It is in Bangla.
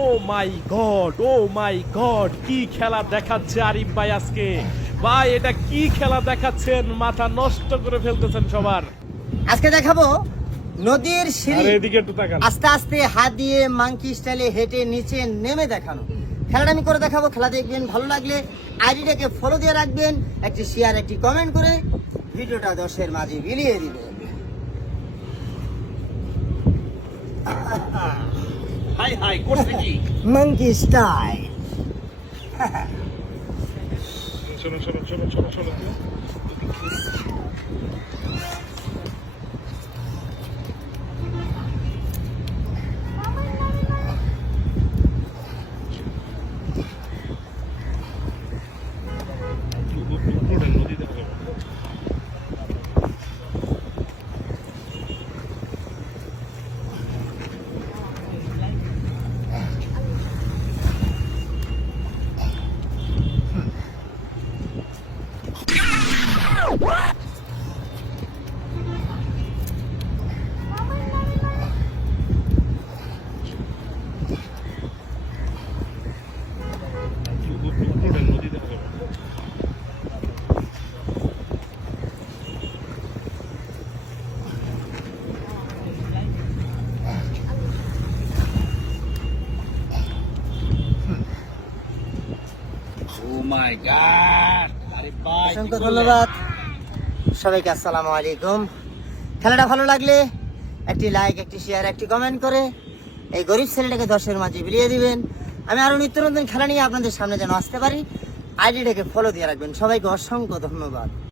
ও মাই গড, ও মাই গড, কি খেলা দেখাচ্ছে আরিফ ভাই আজকে। ভাই এটা কি খেলা দেখাচ্ছেন, মাথা নষ্ট করে ফেলতেছেন সবার। আজকে দেখাবো নদীর সিঁড়ি আরে এদিকে একটু তাকান। আস্তে আস্তে হাত দিয়ে মাংকি স্টাইলে হেঁটে নিচে নেমে দেখানো। খেলাটা আমি করে দেখাবো, খেলা দেখবেন, ভালো লাগলে আইডিটাকে ফলো দিয়ে রাখবেন, একটি শেয়ার একটি কমেন্ট করে ভিডিওটা 10-এর মাঝে বিলিয়ে দিবেন। হাই হাই করছে কি? Monkey style. শোনো শোনো শোনো শোনো শোনো। অসংখ্য ধন্যবাদ সবাইকে, আসসালামু আলাইকুম। খেলাটা ভালো লাগলে একটি লাইক, একটি শেয়ার, একটি কমেন্ট করে এই গরিব ছেলেটাকে 10-এর মাঝে বিলিয়ে দিবেন। আমি আরো নিত্য নতুন খেলা নিয়ে আপনাদের সামনে যেন আসতে পারি, আইডিটাকে ফলো দিয়ে রাখবেন। সবাইকে অসংখ্য ধন্যবাদ।